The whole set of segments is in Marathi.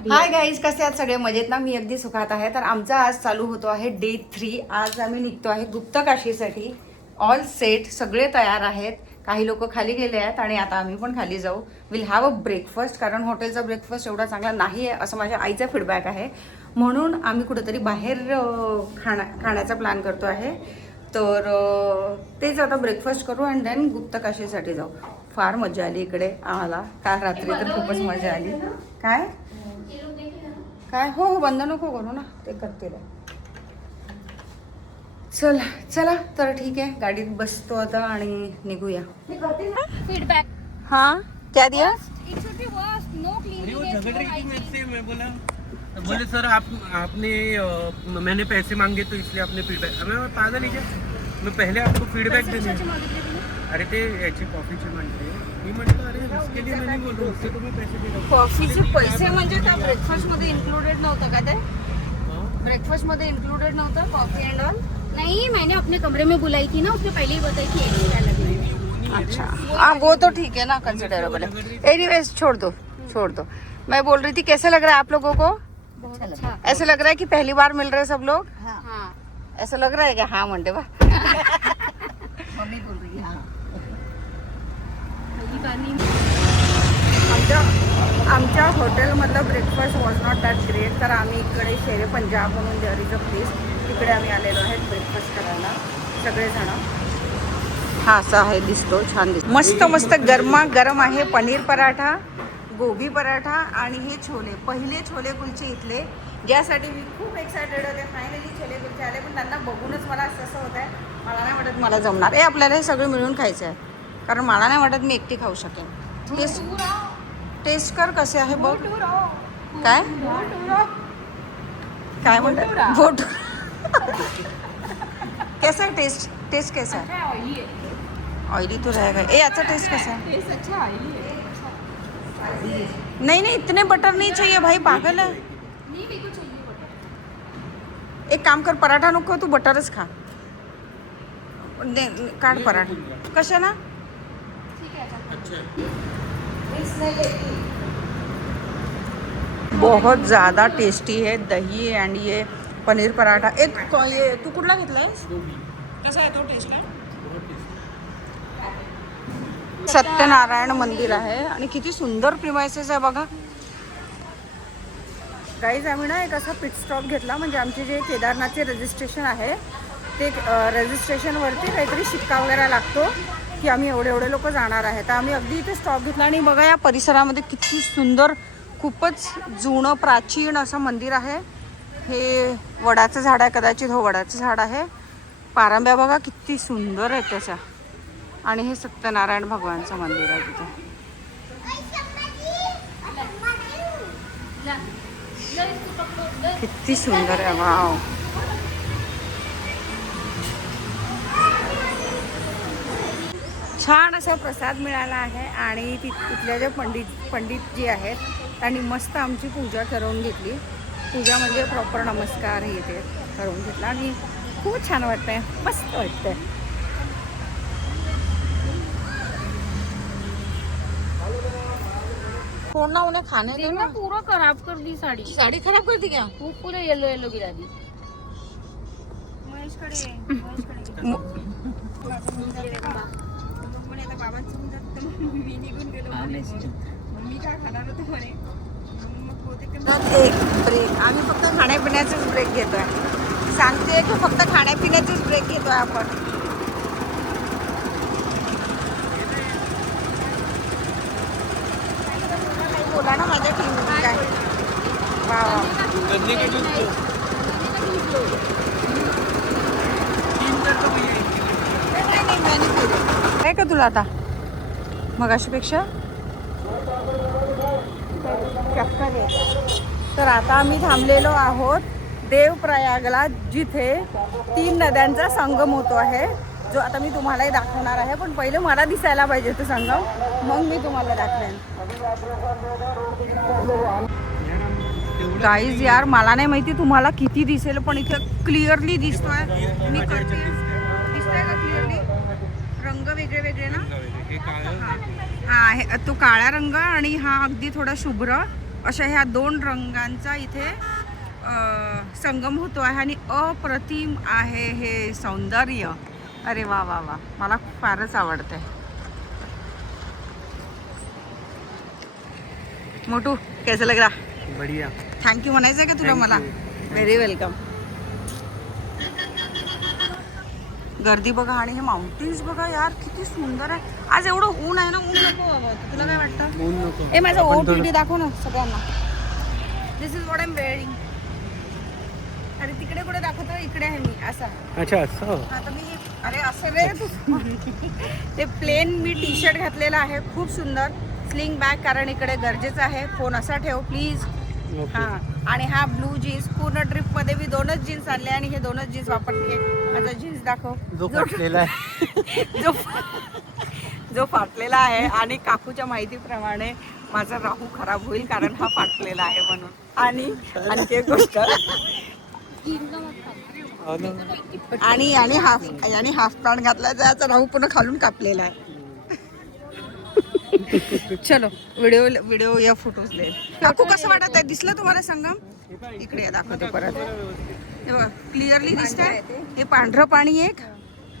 हाय गाईज, कसे आहात सगळे? मजेत ना? मी अगदी सुखात आहे. तर आमचा आज चालू होतो आहे डे 3. आज आम्ही निघतो आहे गुप्तकाशीसाठी. ऑल सेट, सगळे तयार आहेत. काही लोक खाली गेले आहेत आणि आता आम्ही पण खाली जाऊ. विल हॅव अ ब्रेकफास्ट, कारण हॉटेलचा ब्रेकफास्ट एवढा चांगला नाही आहे असं माझ्या आईचा फीडबॅक आहे. म्हणून आम्ही कुठेतरी बाहेर खाण्याचा प्लॅन करतो आहे. तर तेच आता ब्रेकफास्ट करू अँड देन गुप्तकाशीसाठी जाऊ. फार मजा आली इकडे आम्हाला. काल रात्री तर खूपच मजा आली. काय काय हो हो, बंद नको करू ना, ते करतील. चला चला, तर ठीक आहे, गाडीत बसतो आता आणि निघूया. फीडबैक हाँ, क्या दिया? It should be worst, no अरे वो झगड़ रही थी मेरे से, मैं बोला अच्छा। बोले सर आपने मैंने पैसे मांगे तो इसलिए आपने फीडबॅक. मैं पागल आहे का? मैं पहले आपको फीडबॅक देने. अरे ते याचे कॉफीचे म्हणते. मी म्हटलं अरे इसके लिए मैं नहीं बोल रहा हूँ, उससे तो मैं पैसे दे रहा हूँ. कॉफीचे पैसे म्हणजे का ब्रेकफास्ट मध्ये इन्क्लुडेड नव्हतं का? ते ब्रेकफास्ट मध्ये इन्क्लुडेड नव्हतं कॉफी एंड ऑल? नहीं, मैंने अपने कमरे में बुलाई थी ना, उसने पहले ही बताई थी एक क्या लगेगा. अच्छा हाँ, वो तो ठीक है ना, कंसिडरेबल है. एनीवेज छोड़ दो. मैं बोल रही थी कैसे लग रहा है आप लोगों को? बहुत अच्छा. ऐसे लग रहा है कि पहली बार मिल रहे हैं सब लोग? हाँ, ऐसा लग रहा है क्या? हाँ म्हणते बा. मम्मी बोल रही है. हाँ, पहली बार नहीं. आमच्या हॉटेलमधलं breakfast was not that great. तर आम्ही इकडे शेरे पंजाब म्हणून देअर इज अ प्लेस, तिकडे आम्ही आलेलो आहे ब्रेकफास्ट करायला सगळेजण. हा असा आहे, दिसतो छान दिसतो. मस्त मस्त गरमा गरम आहे. पनीर पराठा, गोबी पराठा आणि हे छोले, पहिले छोले कुलचे इथले, ज्यासाठी मी खूप एक्सायटेड होते. फायनली छोले कुलचे आले, पण त्यांना बघूनच मला असं होत आहे, मला नाही वाटत मला जमणार. आपल्याला हे सगळं मिळून खायचं आहे, कारण मला नाही वाटत मी एकटी खाऊ शकेन. टेस्ट कर कसे आहे बघ. काय काय म्हणतात? बोट. कैसा है टेस्ट कैसा है? ऑयली है. ऑयली तो रहेगा. ए याचा टेस्ट कैसा है? टेस्ट अच्छा ऑयली है. नहीं इतने बटर नहीं चाहिए भाई, पागल है. नहीं, मेरे को चाहिए बटर. एक काम कर, पराठा नको, तू बटरच खा. काढ पराठा. कशा ना? ठीक है. अच्छा बहुत ज़्यादा टेस्टी है दही एंड ये पनीर पराठा. एक ये तू कुठला घेतलायस? कसा आहे तो टेस्टला? सत्यनारायण मंदिर आहे आणि किती सुंदर प्रिमायसेस आहे बघा. गाईज, आम्ही ना एक असा पिट स्टॉप घेतला, म्हणजे आमचे जे केदारनाथचे रजिस्ट्रेशन आहे ते रजिस्ट्रेशनवरती काहीतरी शिक्का वगैरे लागतो की आम्ही एवढे लोक जाणार आहे. तर आम्ही अगदी इथे स्टॉप घेतला आणि बघा या परिसरामध्ये किती सुंदर, खूपच जुनं प्राचीन असं मंदिर आहे. हे वडाचं झाड आहे, कदाचित हो वडाचं झाड आहे. पारंब्या बघा किती सुंदर आहेत त्याच्या. आणि हे सत्यनारायण भगवानचं मंदिर आहे तिथे. किती सुंदर आहे, वाव. छान असा प्रसाद मिळाला आहे आणि तिथल्या जे पंडित जी आहेत त्यांनी मस्त आमची पूजा करून घेतली. पूजा म्हणजे प्रॉपर नमस्कार हे ते करून घेतला आणि खूप छान वाटतंय, मस्त वाटतंय. फोन ना उन्हें खाने दो ना. पूरा खराब कर दी साड़ी. साड़ी खराब कर दी क्या? वो पूरे येलो गिरा दी. एक ब्रेक, आम्ही फक्त खाण्यापिण्याचेच ब्रेक घेतोय. सांगते की फक्त खाण्यापिण्याचेच ब्रेक घेतोय आपण. बोला ना माझ्या टीम काय. वा करने के लिए आहे का तुला आता मगाशीपेक्षा? तर आता आम्ही थांबलेलो आहोत देवप्रयागला, जिथे 3 नद्यांचा संगम होतो आहे, जो आता मी तुम्हालाही दाखवणार आहे. पण पहिले मला दिसायला पाहिजे तो संगम, मग मी तुम्हाला दाखवेन. गाईज यार, मला नाही माहिती तुम्हाला किती दिसेल, पण इथे क्लिअरली दिसतोय. मी करते, दिसतोय का क्लिअरली? रंग वेगळे वेगळे ना. हा, तो काळा रंग आणि हा अगदी थोडा शुभ्र अशा ह्या दोन रंगांचा इथे संगम होतो आहे आणि अप्रतिम आहे हे सौंदर्य. अरे वा वा वा, मला फारच आवडतंय. मोटू कैसा लग रहा? बढ़िया. थँक्यू म्हणायचं का तुला? मला व्हेरी वेलकम. गर्दी बघा आणि हे माउंटेन्स बघा यार, किती सुंदर आहे. आज एवढं ऊन आहे ना, ऊन नको बाबा, तुला काय वाटतं? ऊन नको. ए माझं OTT दाखव ना सगळ्यांना. This is what I am wearing. अरे तिकडे कुठे दाखवतो, इकडे आहे मी असा. अच्छा असं. आता मी अरे असं रे तू ते प्लेन मी टी शर्ट घातलेला आहे, खूप सुंदर स्लिंग बॅग, कारण इकडे गरजेचं आहे. फोन असा ठेव प्लीज. हां, आणि हा ब्लू जीन्स. पूर्ण ट्रिपमध्ये मी 2च जीन्स आणले आणि हे 2च जीन्स वापरते. माझा जीन्स दाखव जो फाटलेला आहे. जो फाटलेला आहे. आणि काकूच्या माहितीप्रमाणे माझा राहू खराब होईल कारण हा फाटलेला आहे म्हणून. आणि आणखी एक गोष्ट, आणि हाफ पॅन्ट घातला, त्याचा राहू पूर्ण खालून कापलेला आहे. चलो व्हिडिओ या फोटोज ले. काकू कसं वाटत आहे? दिसलं तुम्हाला संगम? इकडे दाखवते परत. हे बघा क्लिअरली दिसतंय. हे पांढरं पाणी एक,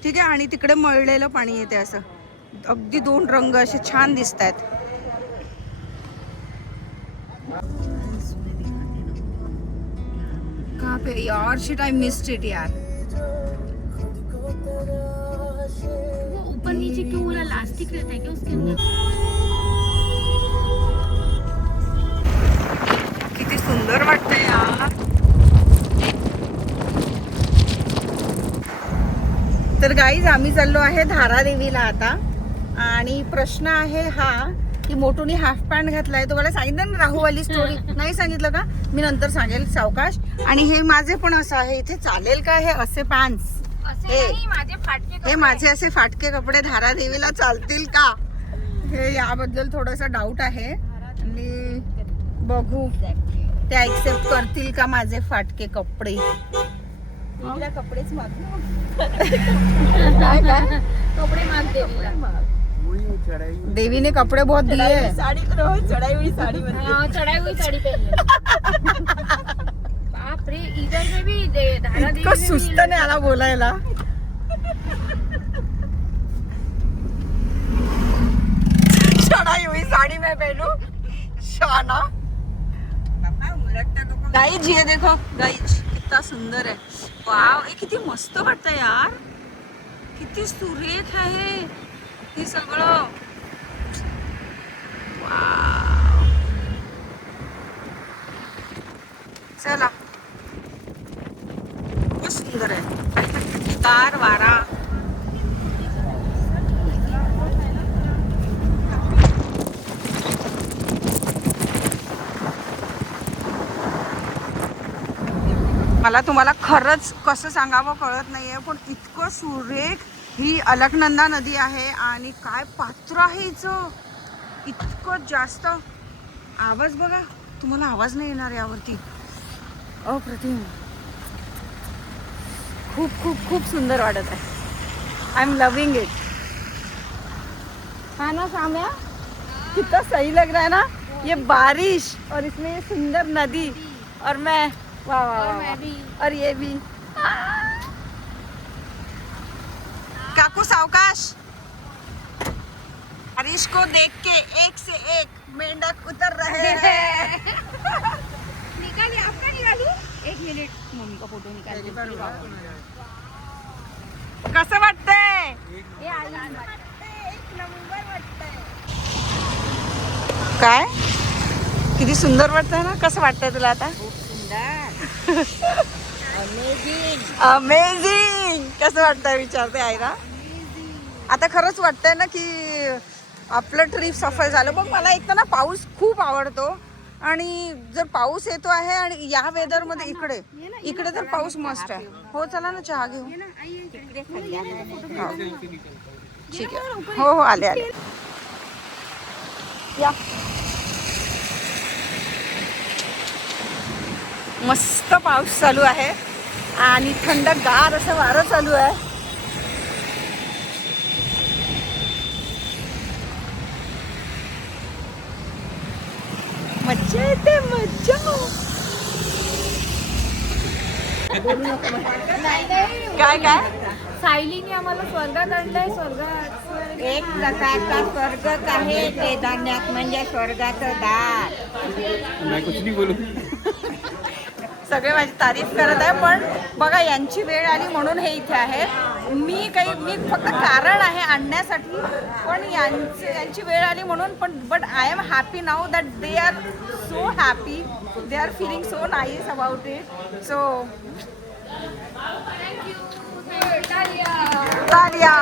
ठीक आहे, आणि तिकडे मळलेलं पाणी येते. असं अगदी 2 रंग असे छान दिसत आहेत. कहाँ पे यार? शिट, आई मिस्ड इट यार. वो ऊपर नीचे क्यों हो रहा? इलास्टिक रहता है क्या उसके अंदर? किती सुंदर वाटतंय यार. तर गाईज आम्ही चाललो आहे धारादेवीला आता. आणि प्रश्न आहे हा की मोटूनी हाफ पॅन्ट घातलाय. तुम्हाला सांगितलं ना राहूवाली स्टोरी? नाही सांगितलं का? मी नंतर सांगेल सावकाश. आणि हे माझे पण असं आहे. इथे चालेल का हे असे पॅन्ट्स? हे माझे असे फाटके कपडे धारादेवीला चालतील का? हे याबद्दल थोडासा डाऊट आहे. आणि बघू ते ऍक्सेप्ट करतील का माझे फाटके कपडे. कपडेच मागू. काय कपड़े मांगते देवी ने कपड़े बहुत दिए. साड़ी चढ़ाई हुई साड़ी पहनी. बाप रे, इधर से भी धारा देवी इतकं सुस्त नाही आला बोलायला. चढ़ाई हुई साड़ी में पहनू शाना. गाइज ये देखो गाइज, कितना सुंदर है. वाव, हे किती मस्त वाटतं यार. किती सुरेख आहे हे सगळं. वाव, चला खूप सुंदर आहे. तार वारा. मला तुम्हाला खरंच कसं सांगावं कळत नाहीये, पण इतकं सुरेख ही अलकनंदा नदी आहे. आणि काय पात्र आहे हिचं, इतकं जास्त. आवाज बघा, तुम्हाला आवाज नाही येणार यावरती. अप्रतिम. खूप खूप खूप सुंदर वाटत आहे. I am loving it. है ना साम्या? कितना सही लग रहा है ना ये बारिश, और इसमें ये सुंदर नदी, और मैं. वाह वाह वाह. और ये भी. काकू सावकाश. बारिश को देख के एक से एक मेंढक उतर रहे हैं. निकाली आपका निकालू. 1 मिनिट, मम्मी का फोटो निकाल. कसं वाटतंय? एक नंबर वाटतंय. काय किती सुंदर वाटतंय ना? कसं वाटतंय तुला आता? अमेझिंग. कसं वाटतंय विचारते आहे ना. आता खरंच वाटतंय ना की आपलं ट्रिप सफल झालं. बघ मला एक तर ना पाऊस खूप आवडतो, आणि जर पाऊस येतो आहे आणि या वेदर मध्ये इकडे तर पाऊस मस्त आहे. हो चला ना चहा घेऊ. ठीक आहे. हो हो आले आले या. मस्त पाऊस चालू आहे आणि थंडगार असं वारं चालू आहे. मज्जा येते मज्जा. काय काय सायलीने आम्हाला स्वर्गात आणलंय. स्वर्गात एक प्रकारचा स्वर्ग आहे केदारनाथ म्हणजे स्वर्गाचं दार. मैं कुछ नहीं बोलू. सगळे माझी तारीफ करत आहे पण बघा यांची वेळ आली म्हणून हे इथे आहे. मी फक्त कारण आहे आणण्यासाठी पण यांची वेळ आली म्हणून. पण but I am happy now that they are so happy. They are feeling so nice about it. So तालिया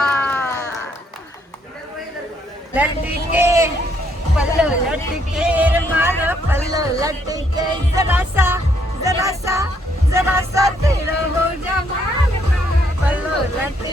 लटके पल्लो लटके मारो पल्लो लटके जरासा तेरा हो जमाल पल्लो लटके.